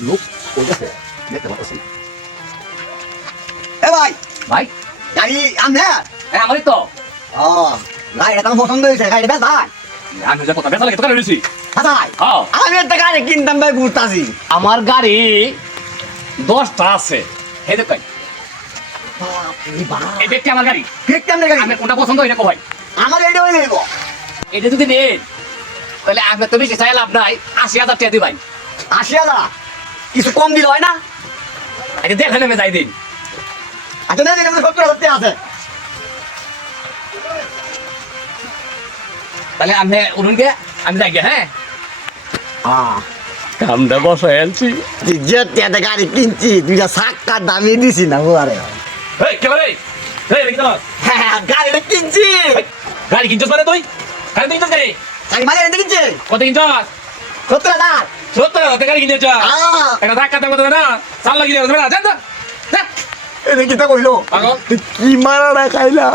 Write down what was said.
লোক কইতাছে দেখতে পাচ্ছি। এ ভাই ভাই গাড়ি আমনে আমারই তো ও গাড়ি এটা পছন্দ হয়েছে গাড়ি বেশ ভাই আমি যে কথা বেচা লাগে তো রয়েছি। ভাই হ্যাঁ আমি একটা গাড়ি কিনতাম ভাই ঘুরতাছি আমার গাড়ি 10টা আছে এই দেখ এই দেখতে আমার গাড়ি কিনতাম না গাড়ি আমি কোনটা পছন্দ এটা কো ভাই আমার এটা হইলে নেব এটা যদি নেন তাহলে আমি তো বেশি চাই লাভ নাই 80,000 টাকা দি ভাই 80,000 কিছু কম দিল হয় না আগে দেখে নেমে যাই দিন আচ্ছা না দিলে 70,000 টাকা আছে তাহলে আমি উঠুন গে আমি যাই গে হ্যাঁ হ্যাঁ কামটা বসায় আনছি তুই যে একটা গাড়ি কিনছি তুইটা সাক্কা দামিয়ে দিছি না ওরে এই কে রে এই দেখি তো হ্যাঁ গাড়িটা কিনছি গাড়ি কিনছস মানে তুই গাড়ি কিনছস গাড়ি গাড়ি মানে এটা কিনছি কত কিনছস 70,000 70,000 গাড়ি কিনছস হ্যাঁ এটা ধাক্কা দাও না চাল লাগি যাবে না যা যা এটা কি তা কইলো পাগল তুই কি মারাটা খাইলা